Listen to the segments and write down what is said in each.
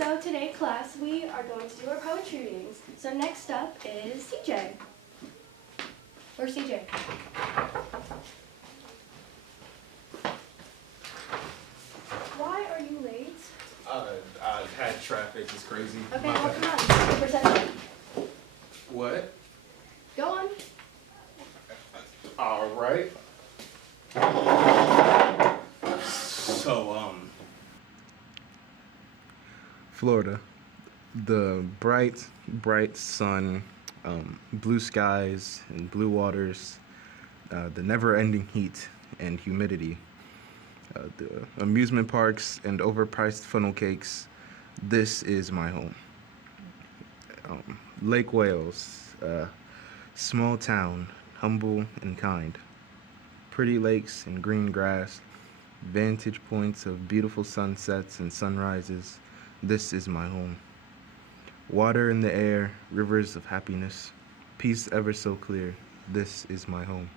So today, class, we are going to do our poetry readings. So next up is CJ. Where's CJ? Why are you late? I had traffic. It's crazy. Okay, well, come on. Present. What? Go on. All right. So, Florida. The bright, bright sun, blue skies and blue waters, the never-ending heat and humidity, the amusement parks and overpriced funnel cakes. This is my home. Lake Wales, small town, humble and kind. Pretty lakes and green grass, vantage points of beautiful sunsets and sunrises. This is my home. Water in the air, rivers of happiness, peace ever so clear. This is my home.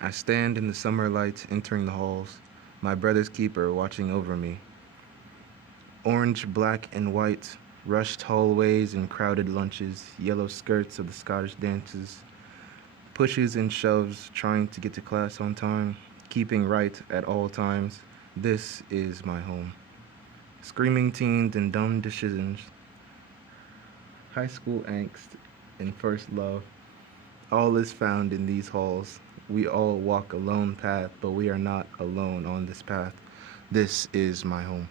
I stand in the summer light entering the halls, my brother's keeper watching over me. Orange, black, and white, rushed hallways and crowded lunches, yellow skirts of the Scottish dances, pushes and shoves trying to get to class on time, keeping right at all times. This is my home. Screaming teens and dumb decisions, high school angst and first love, all is found in these halls. We all walk a lone path, but we are not alone on this path. This is my home.